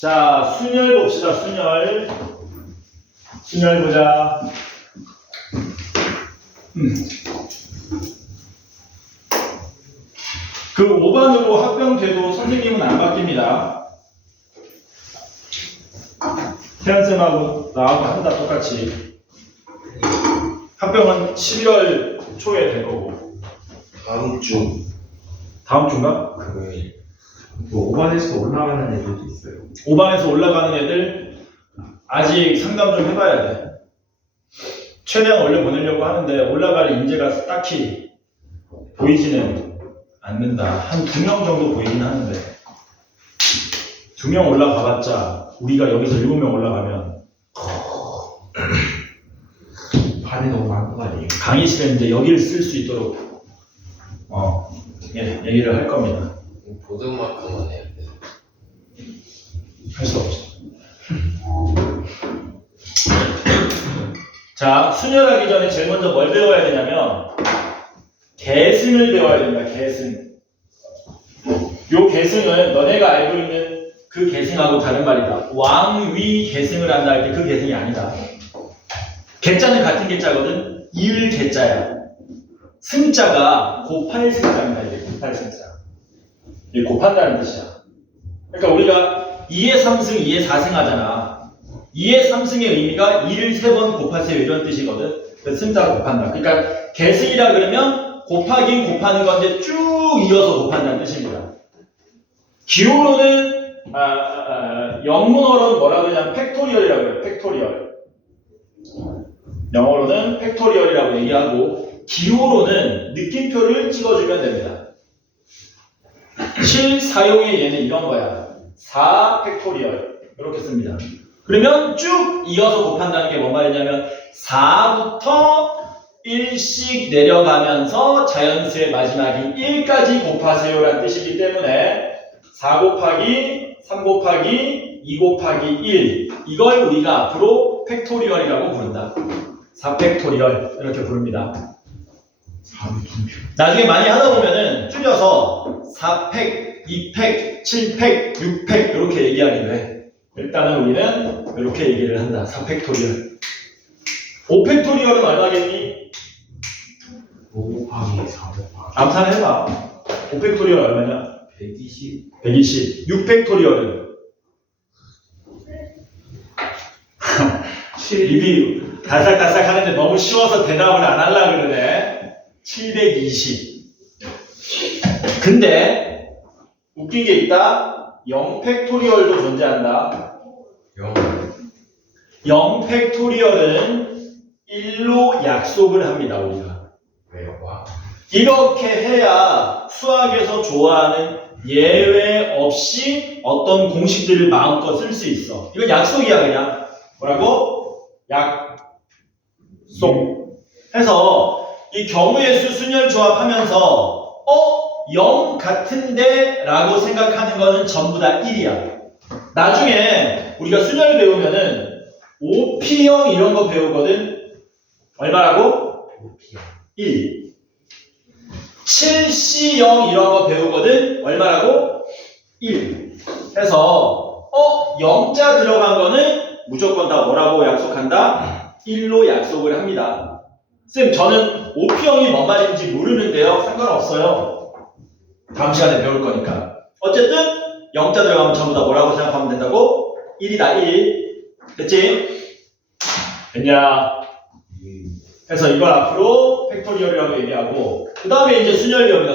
자, 순열 봅시다. 순열. 순열 보자. 그 5반으로 합병돼도 선생님은 안 바뀝니다. 태연쌤하고 나하고 한다 똑같이. 합병은 11월 초에 될 거고. 다음 주 다음 주인가? 금요일. 뭐 5반에서 올라가는 애들도 있어요. 5반에서 올라가는 애들 아직 상담 좀 해봐야 돼. 최대한 올려보내려고 하는데 올라갈 인재가 딱히 보이지는 않는다. 한 2명 정도 보이긴 하는데 2명 올라가봤자 우리가 여기서 7명 올라가면 반이 너무 많은 거 아니에요? 강의실에 이제 여기를 쓸 수 있도록 얘기를 할 겁니다. 보드마크만 해야 돼. 할 수 없죠. 자, 순열하기 전에 제일 먼저 뭘 배워야 되냐면 계승을 배워야 됩니다. 계승. 요 계승은 너네가 알고 있는 그 계승하고 다른 말이다. 왕위 계승을 한다 할 때 그 계승이 아니다. 개자는 같은 개자거든. 이을 개자야. 승자가 곱할 승자입니다. 이게 곱할 승자. 이게 곱한다는 뜻이야. 그러니까 우리가 2의 3승, 2의 4승 하잖아. 2의 3승의 의미가 2를 3번 곱하세요 이런 뜻이거든. 그래서 승자가 곱한다. 그러니까 계승이라 그러면 곱하긴 곱하는 건데 쭉 이어서 곱한다는 뜻입니다. 기호로는 영문어로는 뭐라고 하냐면 팩토리얼이라고 해요. 팩토리얼. 영어로는 팩토리얼이라고 얘기하고 기호로는 느낌표를 찍어주면 됩니다. 실사용의 얘는 이런 거야. 4 팩토리얼 이렇게 씁니다. 그러면 쭉 이어서 곱한다는 게 뭔 말이냐면 4부터 1씩 내려가면서 자연수의 마지막인 1까지 곱하세요 라는 뜻이기 때문에 4 곱하기 3 곱하기 2 곱하기 1 이걸 우리가 앞으로 팩토리얼이라고 부른다. 4팩토리얼 이렇게 부릅니다. 나중에 많이 하다 보면은 줄여서 4팩, 2팩, 7팩, 6팩 이렇게 얘기하기도 해. 일단은 우리는 이렇게 얘기를 한다. 4팩토리얼. 5팩토리얼은 얼마겠니? 5 곱하기 4 곱하기 암산해봐. 5팩토리얼 얼마냐? 120 120. 6팩토리얼은? 입이 달싹달싹 하는데 너무 쉬워서 대답을 안 하려고 그러네. 720. 근데 웃긴 게 있다. 0팩토리얼도 존재한다. 0팩토리얼은 1로 약속을 합니다. 우리가. 왜요? 와. 이렇게 해야 수학에서 좋아하는 예외 없이 어떤 공식들을 마음껏 쓸 수 있어. 이건 약속이야 그냥. 뭐라고? 약속. 해서 이 경우의 수 순열 조합하면서 0 같은데 라고 생각하는 거는 전부 다 1이야. 나중에 우리가 순열 배우면은 5P형 이런 거 배우거든. 얼마라고? 1. 7C0 이런 거 배우거든. 얼마라고? 1. 해서 0자 들어간 거는 무조건 다 뭐라고 약속한다? 1로 약속을 합니다. 쌤, 저는 5P형이 뭔 말인지 모르는데요. 상관없어요. 다음 시간에 배울 거니까. 어쨌든 0자 들어가면 전부 다 뭐라고 생각하면 된다고? 1이다 1. 됐지? 됐냐? 그래서 이걸 앞으로 팩토리얼이라고 얘기하고 그 다음에 이제 순열 배웁니다.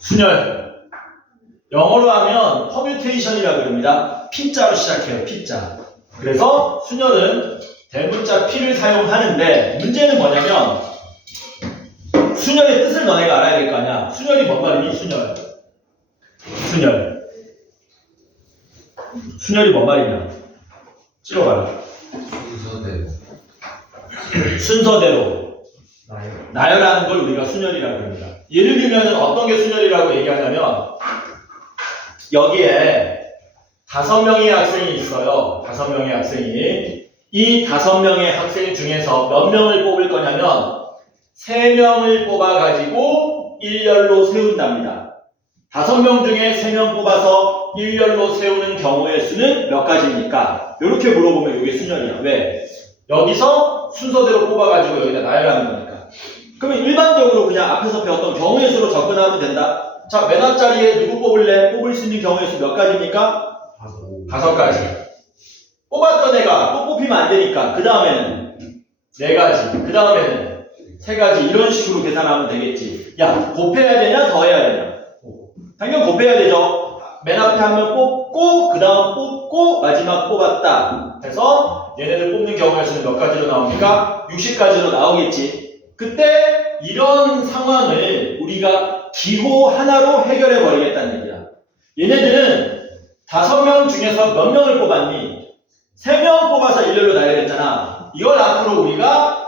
순열. 영어로 하면 퍼뮤테이션이라고 그럽니다. P자로 시작해요. P자. 그래서 순열은 대문자 P를 사용하는데 문제는 뭐냐면 순열의 뜻을 너네가 알아야 될 거 아니야. 순열이 뭔 말이니? 순열이 뭔 말이냐? 찍어봐라. 순서대로 나열하는 걸 우리가 순열이라고 합니다. 예를 들면 어떤 게 순열이라고 얘기하냐면 여기에 5명의 학생이 있어요. 5명의 학생이. 이 5명의 학생 중에서 몇 명을 뽑을 거냐면 3명을 뽑아가지고 일렬로 세운답니다. 5명 중에 3명 뽑아서 일렬로 세우는 경우의 수는 몇 가지입니까? 이렇게 물어보면 이게 순열이야. 왜? 여기서 순서대로 뽑아가지고 여기다 나열하는 거니까. 그러면 일반적으로 그냥 앞에서 배웠던 경우의 수로 접근하면 된다. 자, 맨 앞자리에 누구 뽑을래? 뽑을 수 있는 경우의 수 몇 가지입니까? 5가지. 뽑았던 애가 또 뽑히면 안 되니까 그 다음에는 4가지, 그 다음에는 3가지 이런 식으로 계산하면 되겠지. 야, 곱해야 되냐 더해야 되냐? 당연 곱해야 되죠. 맨 앞에 한 명 뽑고 그 다음 뽑고 마지막 뽑았다. 그래서 얘네들 뽑는 경우의 수는 몇 가지로 나옵니까? 60가지로 나오겠지. 그때 이런 상황을 우리가 기호 하나로 해결해 버리겠다는 얘기야. 얘네들은 5명 중에서 몇 명을 뽑았니? 3명 뽑아서 일렬로 나열했잖아. 이걸 앞으로 우리가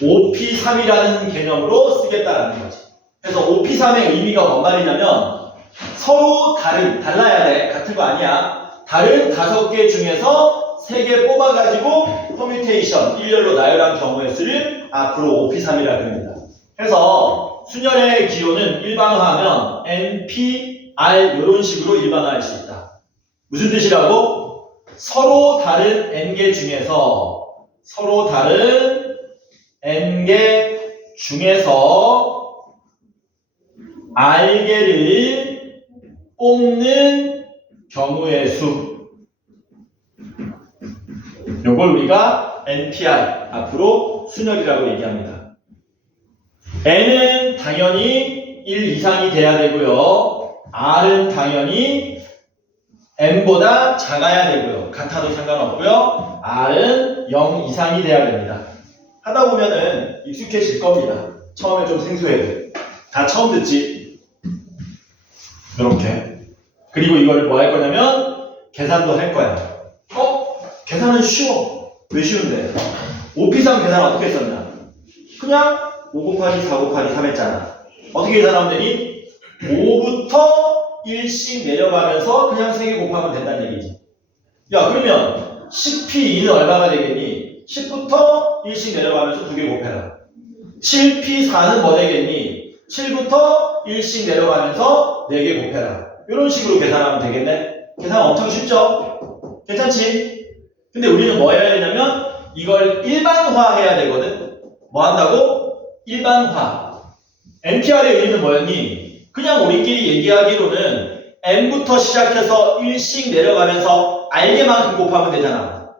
5P3이라는 개념으로 쓰겠다라는 거지. 그래서 5P3의 의미가 뭔 말이냐면 서로 달라야 돼. 같은 거 아니야. 다른 5개 중에서 3개 뽑아가지고 퍼뮤테이션, 일렬로 나열한 경우의 수를 앞으로 5P3이라고 합니다. 그래서 순열의 기호는 일반화하면 NP, R 이런 식으로 일반화할 수 있다. 무슨 뜻이라고? 서로 다른 N개 중에서 R개를 뽑는 경우의 수. 요걸 우리가 NPR, 앞으로 순열이라고 얘기합니다. N은 당연히 1 이상이 돼야 되고요. R은 당연히 N보다 작아야 되고요. 같아도 상관없고요. R은 0 이상이 돼야 됩니다. 하다 보면은 익숙해질 겁니다. 처음에 좀 생소해도. 다 처음 듣지? 이렇게. 그리고 이걸 뭐 할 거냐면 계산도 할 거야. 계산은 쉬워. 왜 쉬운데? 5P3 계산 어떻게 했었냐? 그냥 5 곱하기 4 곱하기 3 했잖아. 어떻게 계산하면 되니? 5부터 1씩 내려가면서 그냥 3개 곱하면 된다는 얘기지. 야, 그러면 10P2는 얼마가 되겠니? 10부터 1씩 내려가면서 2개 곱해라. 7P4는 뭐 되겠니? 7부터 1씩 내려가면서 4개 곱해라. 이런 식으로 계산하면 되겠네? 계산 엄청 쉽죠? 괜찮지? 근데 우리는 뭐 해야 되냐면 이걸 일반화해야 되거든? 뭐 한다고? 일반화. NPR의 의미는 뭐였니? 그냥 우리끼리 얘기하기로는 N부터 시작해서 1씩 내려가면서 R개만큼 곱하면 되잖아.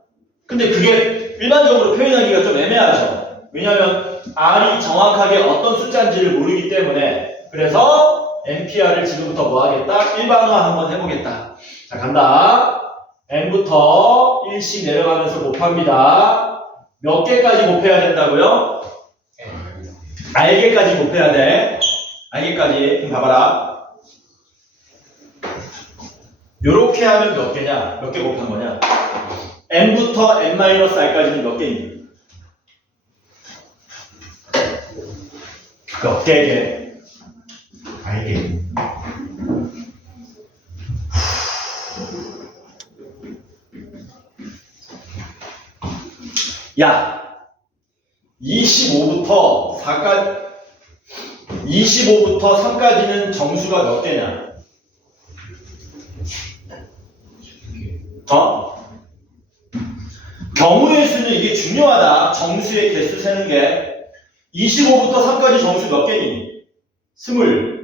근데 그게 일반적으로 표현하기가 좀 애매하죠. 왜냐면 R이 정확하게 어떤 숫자인지를 모르기 때문에. 그래서 NPR을 지금부터 뭐 하겠다? 일반화 한번 해보겠다. 자, 간다. N부터 1씩 내려가면서 곱합니다. 몇 개까지 곱해야 된다고요? R개까지 곱해야 돼. R개까지. 좀 봐봐라. 요렇게 하면 몇 개냐? 몇 개 곱한 거냐? N부터 N-R까지는 몇 개니? 몇 개? 알게. 야, 25부터 3까지는 정수가 몇 개냐? 경우의 수는 이게 중요하다. 정수의 개수 세는 게. 25부터 3까지 정수 몇 개니? 20.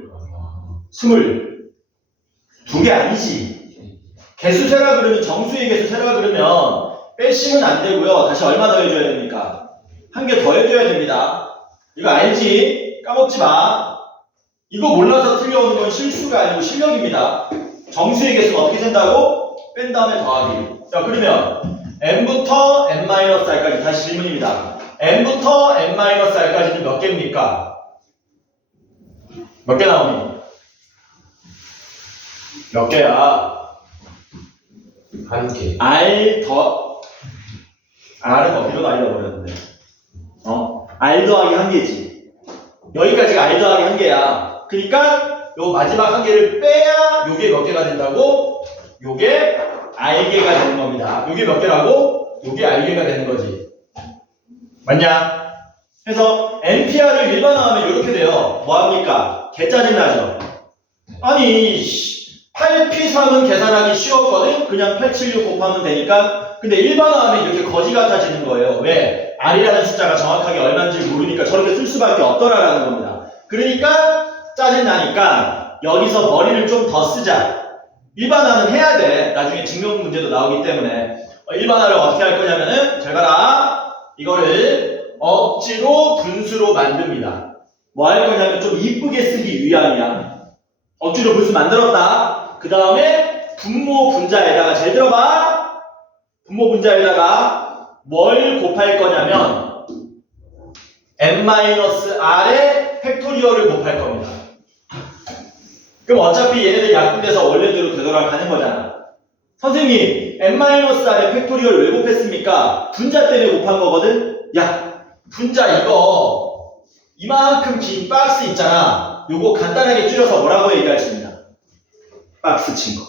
2개 아니지. 개수 세라 그러면, 정수의 개수 세라 그러면 빼시면 안 되고요. 다시 얼마 더 해줘야 됩니까? 1개 더 해줘야 됩니다. 이거 알지? 까먹지 마. 이거 몰라서 틀려오는 건 실수가 아니고 실력입니다. 정수의 개수는 어떻게 센다고? 뺀 다음에 더하기. 자, 그러면 N부터 N-R까지 다시 질문입니다. N부터 N-R까지는 몇 개입니까? 몇 개 나오니? 몇 개야? 1개. R은 어디로 날려버렸는데? R 더하기 1개지. 여기까지가 R 더하기 1개야. 그러니까 요 마지막 1개를 빼야 요게 몇 개가 된다고? 요게 R개가 되는 겁니다. 요게 몇 개라고? 요게 R개가 되는 거지. 맞냐? 그래서 NPR을 일반화하면 이렇게 돼요. 뭐합니까? 개 짜증나죠? 아니 8P3은 계산하기 쉬웠거든. 그냥 876 곱하면 되니까. 근데 일반화하면 이렇게 거지 같아지는 거예요. 왜? R이라는 숫자가 정확하게 얼마인지 모르니까 저렇게 쓸 수밖에 없더라라는 겁니다. 그러니까 짜증나니까 여기서 머리를 좀 더 쓰자. 일반화는 해야 돼. 나중에 증명 문제도 나오기 때문에. 일반화를 어떻게 할 거냐면은 잘 봐라. 이거를 억지로 분수로 만듭니다. 뭐 할 거냐면 좀 이쁘게 쓰기 위함이야. 억지로 분수 만들었다. 그 다음에 분모 분자에다가 잘 들어봐. 분모 분자에다가 뭘 곱할 거냐면 n-r의 팩토리얼을 곱할 겁니다. 그럼 어차피 얘네들 약분돼서 원래대로 되돌아가는 거잖아. 선생님, n-r의 팩토리얼 왜 곱했습니까? 분자 때문에 곱한 거거든? 야, 분자 이거 이만큼 긴 박스 있잖아. 요거 간단하게 줄여서 뭐라고 얘기할 수 있냐? 박스 친 거.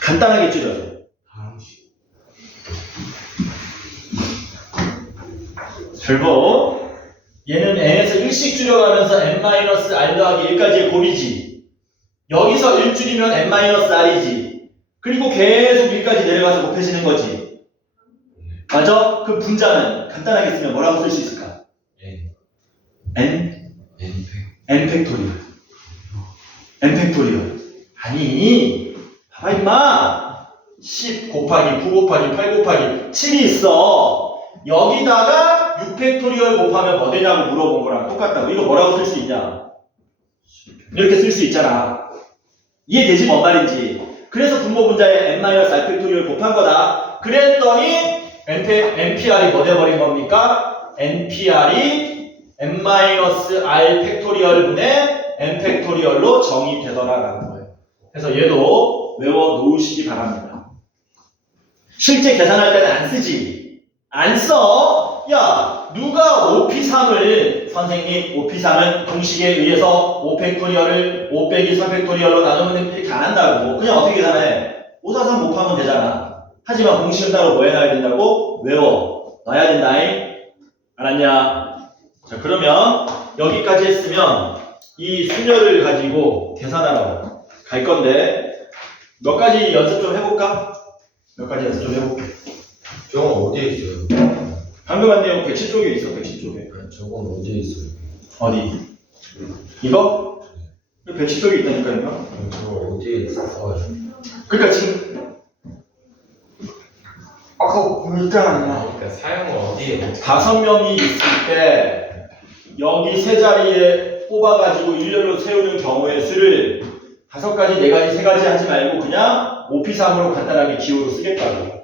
간단하게 줄여서. 방식. 결국 얘는 n에서 1씩 줄여가면서 n-r 더하기 1까지의 곱이지. 여기서 1 줄이면 n-r이지. 그리고 계속 1까지 내려가서 곱해지는 거지. 맞아? 그 분자는 간단하게 쓰면 뭐라고 쓸 수 있을까? n 팩토리얼. n 팩토리얼. 아니, 봐봐 임마. 10 곱하기 9 곱하기 8 곱하기 7이 있어. 여기다가 6 팩토리얼 곱하면 뭐 되냐고 물어본 거랑 똑같다고. 이거 뭐라고 쓸 수 있냐? 이렇게 쓸 수 있잖아. 이해되지 뭔 말인지. 그래서 분모 분자에 n-r 팩토리얼 곱한 거다. 그랬더니 NPR이 뭐 돼버린 겁니까? NPR이 n-r 팩토리얼 분의 n 팩토리얼로 정의되더라라는 거예요. 그래서 얘도 외워 놓으시기 바랍니다. 실제 계산할 때는 안 쓰지. 안 써? 야, 누가 5P3을 선생님 5P3은 공식에 의해서 5팩토리얼을 5 빼기 3팩토리얼로 나누면 이렇게 안 한다고. 그냥 어떻게 계산해? 5, 4, 3 곱하면 되잖아. 하지만 공식은 따로 뭐 해놔야 된다고? 외워 놔야 된다잉. 알았냐? 자, 그러면 여기까지 했으면 이 수녀를 가지고 계산하러 갈 건데 몇 가지 연습 좀 해볼까? 몇 가지 연습 좀 해볼게. 저건 어디에 있어요? 방금 한 내용 110쪽에 있어. 110쪽에. 저건 어디에 있어요? 어디? 이거? 110쪽에 있다니까요. 저건 어디에 있어요? 그러니까 지금 아까 보니까 그러니까 사용을 어디에 못 5명이 있을 때 여기 세 자리에 뽑아가지고 일렬로 세우는 경우의 수를 5가지, 4가지, 3가지 하지 말고 그냥 5P3으로 간단하게 기호로 쓰겠다고.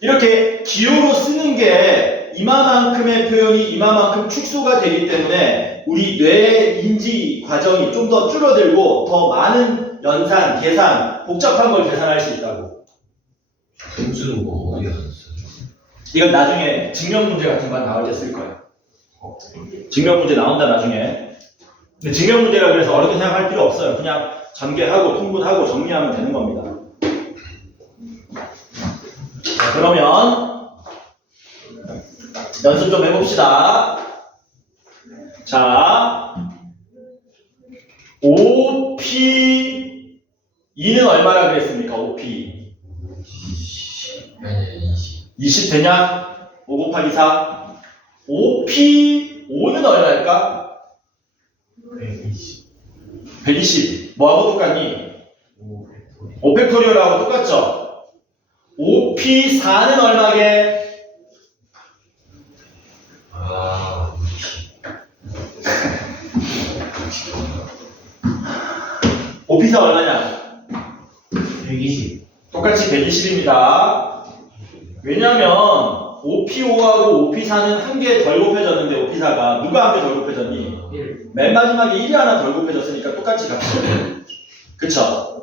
이렇게 기호로 쓰는 게 이마만큼의 표현이 이마만큼 축소가 되기 때문에 우리 뇌 인지 과정이 좀 더 줄어들고 더 많은 연산, 계산, 복잡한 걸 계산할 수 있다고. 분수는 뭐 어디에 있어요? 이건 나중에 증명 문제 같은 거 나올 때 쓸 거야. 증명 문제 나온다 나중에. 근데 증명 문제라 그래서 어렵게 생각할 필요 없어요. 그냥 전개하고 통분하고 정리하면 되는 겁니다. 자, 그러면 연습 좀 해봅시다. 자, 5P2는 얼마나 그랬습니까? 5P 아니 20. 20 되냐? 5 곱하기 4. 5P5는 얼마일까? 120. 120. 뭐하고 똑같니? 5 팩토리얼. 5팩토리얼하고 똑같죠? 5P4는 얼마게? 아 5P4 얼마냐? 120. 똑같이 120입니다. 왜냐면 5P5하고 5P4는 한 개 덜 곱해졌는데 5P4가 누가 한 개 덜 곱해졌니? 1. 맨 마지막에 1이 하나 덜 곱해졌으니까 똑같이 값이죠. 그쵸?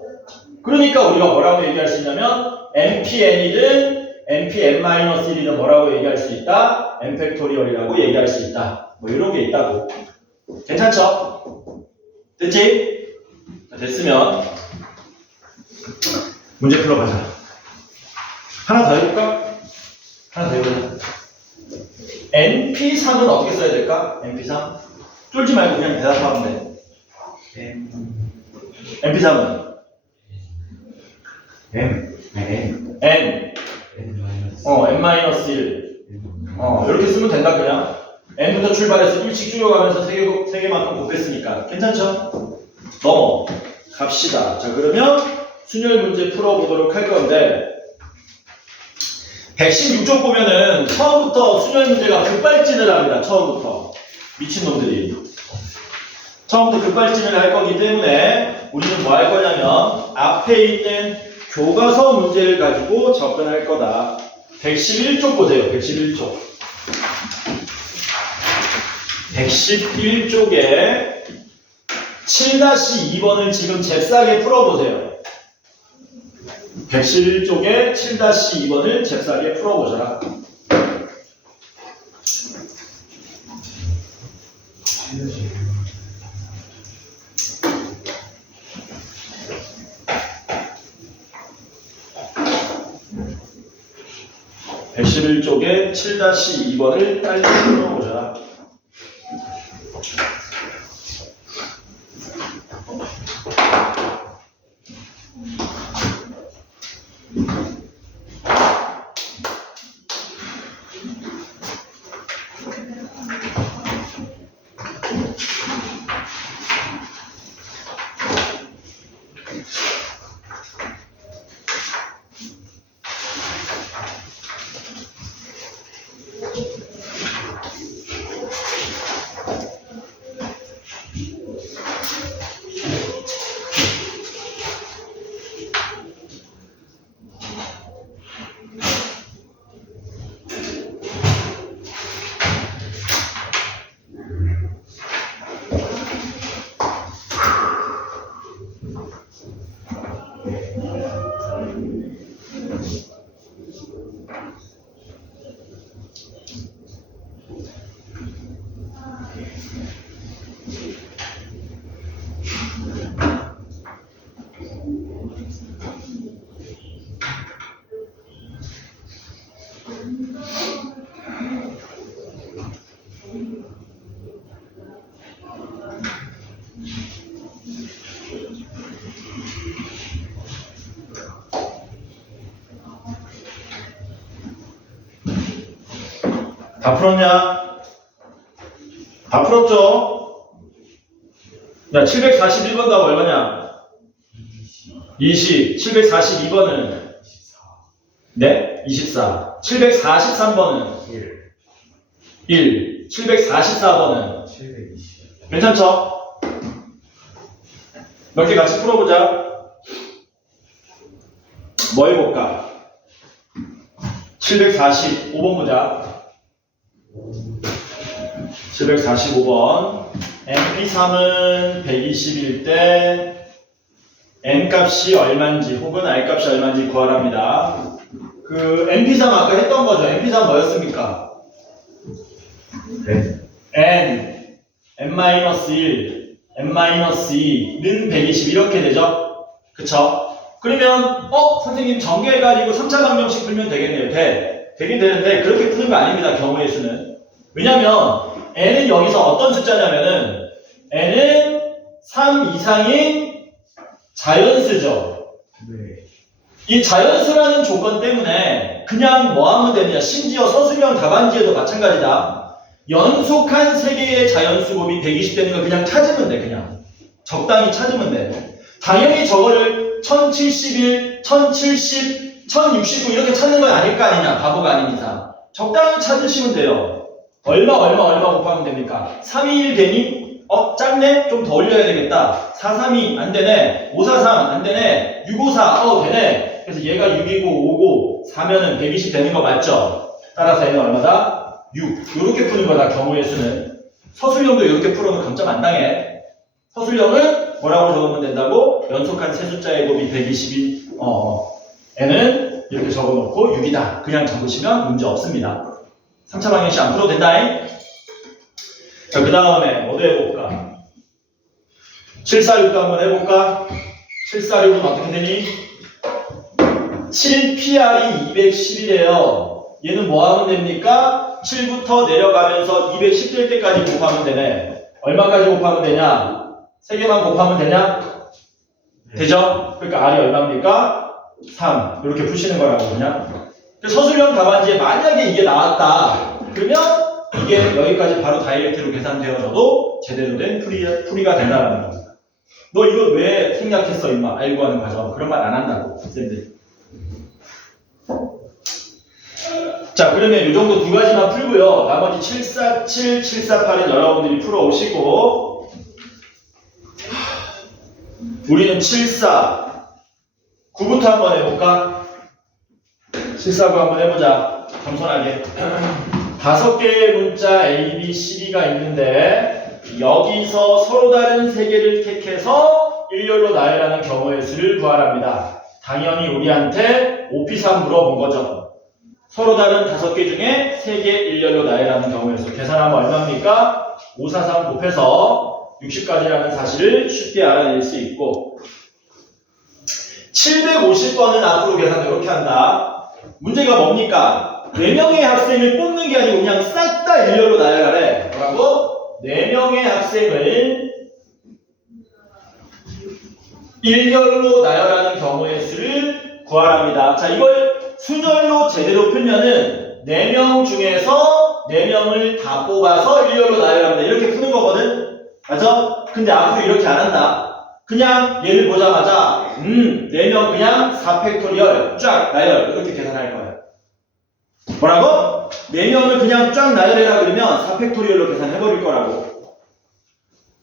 그러니까 우리가 뭐라고 얘기할 수 있냐면 NPN이든 NPN-1이든 뭐라고 얘기할 수 있다? N팩토리얼이라고 얘기할 수 있다. 뭐 이런 게 있다고. 괜찮죠? 됐지? 자, 됐으면 문제 풀어가자. 하나 더 해볼까? 하나 더 해보자. NP3은 어떻게 써야 될까? NP3? 쫄지 말고 그냥 대답하면 돼. M MP3은 M N N, N 마이너스 N-1. 이렇게 쓰면 된다, 그냥. N부터 출발해서 일씩 줄여가면서 세 개만큼 곱했으니까. 괜찮죠? 넘어갑시다. 자, 그러면 순열 문제 풀어보도록 할 건데, 116쪽 보면은 처음부터 순열 문제가 급발진을 합니다. 처음부터. 미친놈들이. 처음부터 급발진을 할 거기 때문에 우리는 뭐 할 거냐면 앞에 있는 교과서 문제를 가지고 접근할 거다. 111쪽 보세요. 111쪽. 111쪽에 7-2번을 지금 잽싸게 풀어보세요. 111쪽에 7-2번을 잽싸게 풀어보셔라. (111쪽에) 7-2번을 빨리 풀어보셔라. 다 풀었냐? 다 풀었죠? 야, 741번 답 얼마냐? 20. 742번은? 24 네? 24. 743번은? 1. 744번은? 720 괜찮죠? 몇 개 같이 풀어보자. 뭐 해볼까? 745번 보자. 745번. MP3은 120일 때 N 값이 얼마인지 혹은 R 값이 얼마인지 구하랍니다. 그 MP3 아까 했던 거죠. MP3 뭐였습니까? N, N-1, N-2는 120 이렇게 되죠? 그쵸? 그러면 선생님 전개해가지고 3차 방정식 풀면 되겠네요. 되긴 되는데 그렇게 푸는 거 아닙니다. 경우의 수는. 왜냐면 N은 여기서 어떤 숫자냐면은 N은 3 이상인 자연수죠. 네 이 자연수라는 조건 때문에 그냥 뭐 하면 되느냐. 심지어 서술형 답안지에도 마찬가지다. 연속한 3개의 자연수 곱이 120 되는 걸 그냥 찾으면 돼. 그냥 적당히 찾으면 돼. 당연히 저거를 1071, 1070, 1069 이렇게 찾는 건 아닐 거 아니냐. 바보가 아닌 이상. 적당히 찾으시면 돼요. 얼마 곱하면 됩니까? 321 되니? 작네? 좀 더 올려야 되겠다. 432 안 되네. 543 안 되네. 654 되네. 그래서 얘가 6이고 5고 4면은 120 되는 거 맞죠? 따라서 얘는 얼마다? 6. 요렇게 푸는 거다. 경우의 수는. 서술형도 이렇게 풀어도 감점 안 당해. 서술형은 뭐라고 적으면 된다고? 연속한 세 숫자의 곱이 120인 n은 이렇게 적어놓고 6이다. 그냥 적으시면 문제 없습니다. 3차 방정식 안 풀어도 된다잉? 자, 그 다음에 뭐도 해볼까? 746도 한번 해볼까? 746은 어떻게 되니? 7PR이 211이에요. 얘는 뭐 하면 됩니까? 7부터 내려가면서 210 될 때까지 곱하면 되네. 얼마까지 곱하면 되냐? 3개만 곱하면 되냐? 되죠? 그러니까 R이 얼마입니까? 3. 이렇게 푸시는 거라고 그냥. 서술형 답안지에 만약에 이게 나왔다. 그러면 이게 여기까지 바로 다이렉트로 계산되어져도 제대로 된 풀이가 된다는 겁니다. 너 이거 왜 생략했어 임마? 알고 하는 과정. 그런 말 안 한다고 쌤들. 자, 그러면 이 정도 두 가지만 풀고요. 나머지 747, 748은 여러분들이 풀어오시고 우리는 749부터 한번 해볼까? 749 한번 해보자. 겸손하게. 5개의 문자 A, B, C, D가 있는데 여기서 서로 다른 3개를 택해서 일렬로 나열하는 경우의 수를 구하랍니다. 당연히 우리한테 OP3 물어본 거죠. 서로 다른 5개 중에 3개 일렬로 나열하는 경우의 수. 계산하면 얼마입니까? 543 곱해서 60까지라는 사실을 쉽게 알아낼 수 있고 750번은 앞으로 계산 이렇게 한다. 문제가 뭡니까? 4명의 학생을 뽑는 게 아니고 그냥 싹 다 일렬로 나열하래. 뭐라고? 4명의 학생을 일렬로 나열하는 경우의 수를 구하랍니다. 자, 이걸 순열로 제대로 풀면은 4명 중에서 4명을 다 뽑아서 일렬로 나열합니다. 이렇게 푸는 거거든? 맞아? 근데 앞으로 이렇게 안 한다. 그냥 얘를 보자마자 4명 그냥 4팩토리얼 쫙 나열 이렇게 계산할 거야. 뭐라고? 4명을 그냥 쫙 나열해라 그러면 4팩토리얼로 계산해버릴 거라고.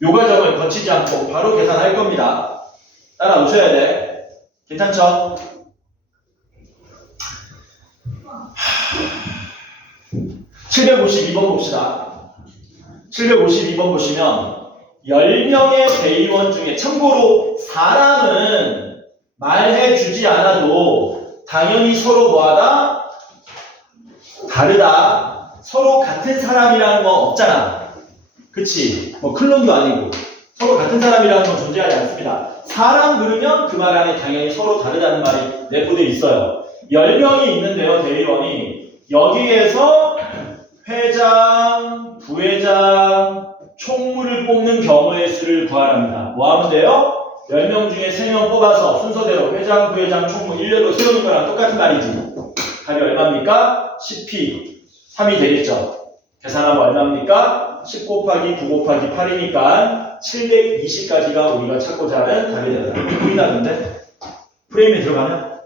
요 과정을 거치지 않고 바로 계산할 겁니다. 따라오셔야 돼. 괜찮죠? 752번 봅시다. 752번 보시면 10명의 대의원 중에 참고로 사람은 말해주지 않아도 당연히 서로 뭐하다? 다르다. 서로 같은 사람이라는 건 없잖아. 그치? 뭐 클론도 아니고 서로 같은 사람이라는 건 존재하지 않습니다. 사람 그러면 그 말 안에 당연히 서로 다르다는 말이 내포되어 있어요. 10명이 있는데요, 대의원이. 여기에서 회장, 부회장, 총무를 뽑는 경우의 수를 구하랍니다. 뭐 하면 돼요? 10명 중에 3명 뽑아서 순서대로 회장, 부회장, 총무 일렬로 세우는 거랑 똑같은 말이지. 답이 얼마입니까? 10P 3이 되겠죠. 계산하면 얼마입니까? 10 곱하기 9 곱하기 8이니까 720까지가 우리가 찾고자 하는 답이 되다. 보이나는데? 프레임에 들어가면?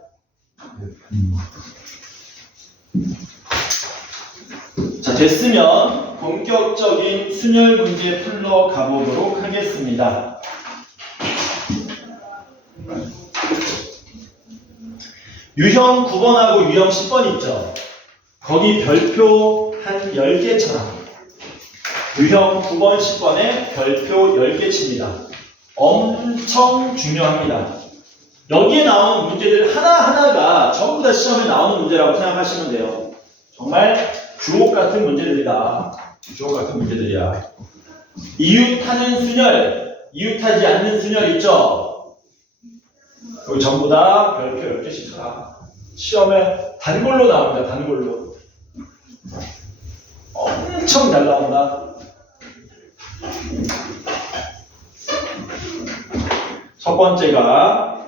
자, 됐으면 본격적인 순열 문제 풀러 가보도록 하겠습니다. 유형 9번하고 유형 10번 있죠? 거기 별표 한 10개 쳐라. 유형 9번, 10번에 별표 10개 칩니다. 엄청 중요합니다. 여기에 나오는 문제들 하나하나가 전부 다 시험에 나오는 문제라고 생각하시면 돼요. 정말 주옥 같은 문제들이다. 주옥 같은 문제들이야. 이웃하는 순열, 이웃하지 않는 순열 있죠? 여기 전부 다 별표 10개씩 쳐라. 시험에 단골로 나옵니다. 단골로. 엄청 잘 나온다. 첫 번째가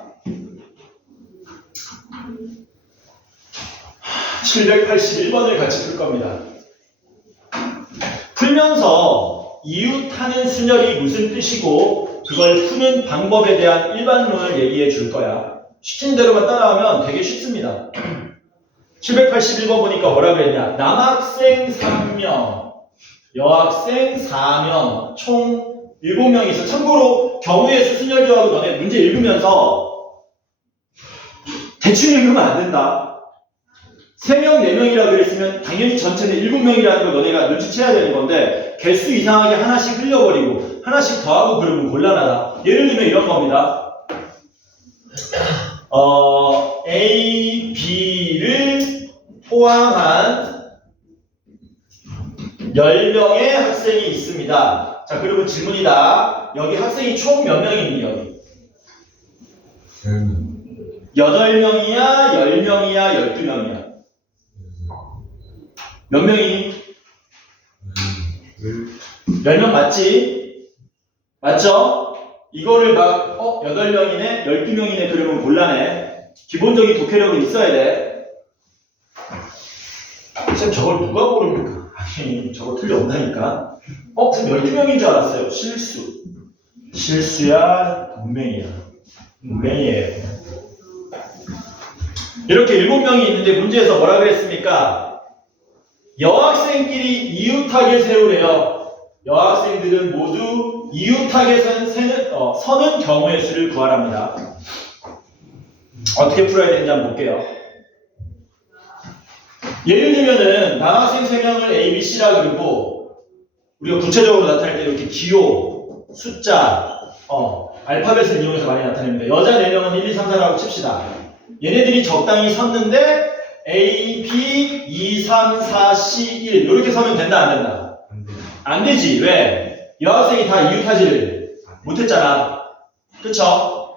781번을 같이 풀 겁니다. 풀면서 이웃하는 순열이 무슨 뜻이고 그걸 푸는 방법에 대한 일반론을 얘기해 줄 거야. 시킨 대로만 따라하면 되게 쉽습니다. 781번 보니까 뭐라 그랬냐? 남학생 3명, 여학생 4명, 총 7명이 있어. 참고로 경우의 수 순열조합은 너네 문제 읽으면서 대충 읽으면 안 된다. 3명, 4명이라 그랬으면 당연히 전체는 7명이라는 걸 너네가 눈치채야 되는 건데 개수 이상하게 하나씩 흘려버리고 하나씩 더하고 그러면 곤란하다. 예를 들면 이런 겁니다. A, B를 포함한 10명의 학생이 있습니다. 자, 그리고 질문이다. 여기 학생이 총 몇 명이니, 여기? 8명이야, 10명이야, 12명이야? 몇 명이니? 10명 맞지? 맞죠? 이거를 막 8명이네, 12명이네 그러면 곤란해. 기본적인 독해력은 있어야 돼. 쌤 저걸 누가 고릅니까? 아니 저거 틀려온다니까. 쌤 12명인 줄 알았어요. 실수야 운명이야. 운명이에요. 이렇게 7명이 있는데 문제에서 뭐라 그랬습니까? 여학생끼리 이웃하게 세우래요. 여학생들은 모두 이웃하게 서는 경우의 수를 구하랍니다. 어떻게 풀어야 되는지 한번 볼게요. 예를 들면은 남학생 3명을 A, B, C라 그러고 우리가 구체적으로 나타낼 때 이렇게 기호, 숫자, 알파벳을 이용해서 많이 나타냅니다. 여자 4명은 1, 2, 3, 4라고 칩시다. 얘네들이 적당히 섰는데 A, B, 2, 3, 4, C, 1 이렇게 서면 된다 안 된다? 안 되지. 왜? 여학생이 다 이웃하지를 못했잖아. 그쵸?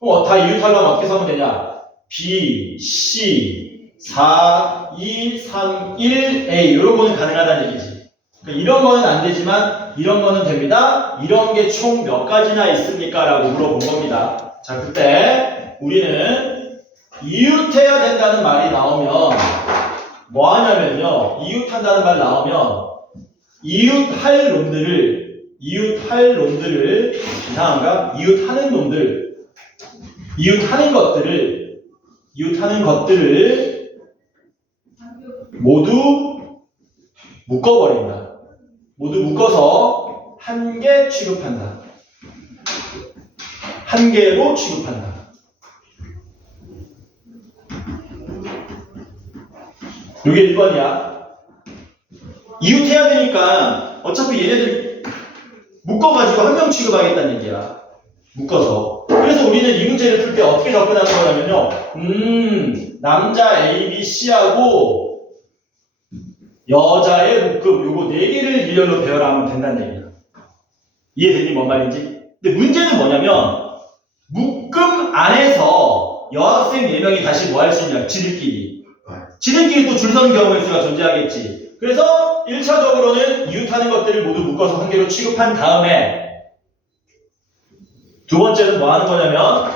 그럼 다 이웃하려면 어떻게 서면 되냐? B, C, 4, 2, 3, 1, A 이런 거는 가능하다는 얘기지. 그러니까 이런 거는 안 되지만 이런 거는 됩니다. 이런 게 총 몇 가지나 있습니까? 라고 물어본 겁니다. 자, 그때 우리는 이웃해야 된다는 말이 나오면 뭐 하냐면요. 이웃한다는 말 나오면 이웃할 놈들을 이상한가? 이웃하는 것들을 모두 묶어버린다. 모두 묶어서 한 개 취급한다. 한 개로 취급한다. 이게 1번이야. 이웃해야 되니까 어차피 얘네들 묶어가지고 한 명 취급하겠다는 얘기야. 묶어서. 그래서 우리는 이 문제를 풀 때 어떻게 접근하는 거냐면요. 남자 A, B, C하고 여자의 묶음 요거 4개를 일렬로 배열하면 된다는 얘기야. 이해되니 뭔 말인지? 근데 문제는 뭐냐면 묶음 안에서 여학생 4명이 다시 뭐 할 수 있냐? 지들끼리 또 줄 서는 경우의 수가 존재하겠지. 그래서 1차적으로는 이웃하는 것들을 모두 묶어서 한 개로 취급한 다음에 두 번째는 뭐 하는 거냐면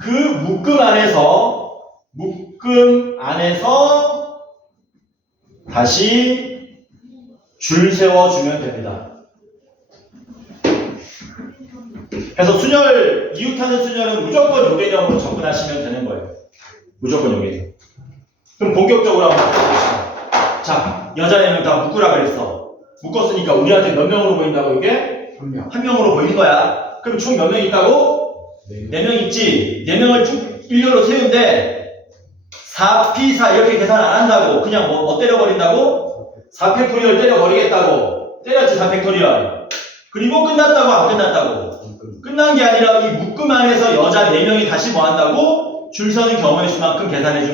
그 묶음 안에서 다시 줄 세워주면 됩니다. 그래서 이웃하는 순열은 무조건 요 개념으로 접근하시면 되는 거예요. 무조건 요 개념. 그럼 본격적으로 한번 해봅시다. 자, 여자 4명 다 묶으라 그랬어. 묶었으니까 우리한테 몇 명으로 보인다고 이게? 한 명으로 보이는 거야. 그럼 총 몇 명 있다고? 4명 있지. 4명을 쭉 일렬로 세운데 4P4 이렇게 계산 안 한다고. 그냥 뭐 때려버린다고? 4팩토리얼 때려버리겠다고. 때렸지 4팩토리얼. 그리고 끝났다고 안 끝났다고? 끝난 게 아니라 이 묶음 안에서 여자 4명이 다시 뭐 한다고? 줄 서는 경우의 수만큼 계산해주면